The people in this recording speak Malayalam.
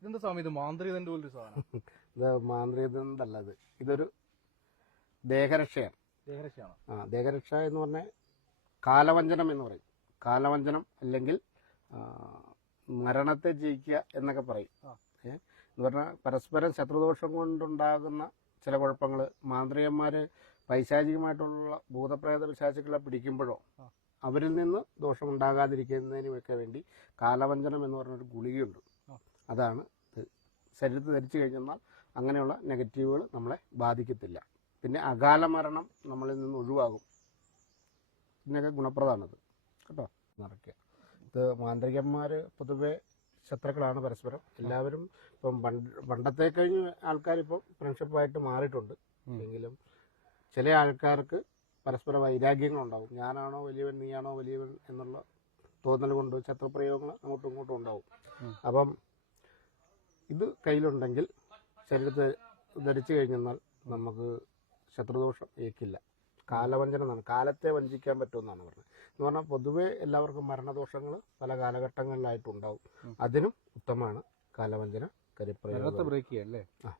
ഇതെന്താ സ്വാമി? ഇത് മാന്ത്രികതന്റെ പോലൊരു സാധനം. ഇത് മാന്ത്രികതല്ല ഇത് ഇതൊരു ദേഹരക്ഷയാണ്. ദേഹരക്ഷയാണ്? ആ ദേഹരക്ഷ എന്ന് പറഞ്ഞാൽ കാലവഞ്ചനം എന്ന് പറയും. കാലവഞ്ചനം അല്ലെങ്കിൽ മരണത്തെ ജയിക്കുക എന്നൊക്കെ പറയും. എന്ന് പറഞ്ഞാൽ പരസ്പരം ശത്രുദോഷം കൊണ്ടുണ്ടാകുന്ന ചില കുഴപ്പങ്ങൾ മാന്ത്രികന്മാർ പൈശാചികമായിട്ടുള്ള ഭൂതപ്രേത പിശാചുക്കളെ പിടിക്കുമ്പോഴോ അവരിൽ നിന്ന് ദോഷം ഉണ്ടാകാതിരിക്കുന്നതിനുമൊക്കെ വേണ്ടി കാലവഞ്ചനം എന്ന് പറഞ്ഞൊരു ഗുളികയുണ്ട്. അതാണ് ഇത്. ശരീരത്ത് ധരിച്ചു കഴിഞ്ഞാൽ അങ്ങനെയുള്ള നെഗറ്റീവുകൾ നമ്മളെ ബാധിക്കത്തില്ല. പിന്നെ അകാല മരണം നമ്മളിൽ നിന്ന് ഒഴിവാകും. ഇതിനൊക്കെ ഗുണപ്രദമാണിത്. കേട്ടോ? നിറയ്ക്കുക ഇത് മാന്ത്രികന്മാർ പൊതുവെ ശത്രുക്കളാണ് പരസ്പരം. എല്ലാവരും ഇപ്പം പണ്ട് പണ്ടത്തെ കഴിഞ്ഞ് ആൾക്കാരിപ്പം ഫ്രണ്ട്ഷിപ്പായിട്ട് മാറിയിട്ടുണ്ട്. എങ്കിലും ചില ആൾക്കാർക്ക് പരസ്പര വൈരാഗ്യങ്ങളുണ്ടാവും. ഞാനാണോ വലിയവൻ നീയാണോ വലിയവൻ എന്നുള്ള തോന്നൽ കൊണ്ട് ശത്രുപ്രയോഗങ്ങൾ അങ്ങോട്ടും ഇങ്ങോട്ടും ഉണ്ടാവും. അപ്പം ഇത് കയ്യിലുണ്ടെങ്കിൽ ശരീരത്തെ ധരിച്ചു കഴിഞ്ഞാൽ നമുക്ക് ശത്രുദോഷം ഏക്കില്ല കാലവഞ്ചന എന്നാണ് കാലത്തെ വഞ്ചിക്കാൻ പറ്റുമെന്നാണ് പറഞ്ഞത്. എന്ന് പറഞ്ഞാൽ പൊതുവേ എല്ലാവർക്കും മരണദോഷങ്ങൾ പല കാലഘട്ടങ്ങളിലായിട്ടുണ്ടാവും. അതിനും ഉത്തമമാണ് കാലവഞ്ചന കരിപ്രയോഗം. ബ്രേക്ക് ചെയ്യാം അല്ലേ? ആ.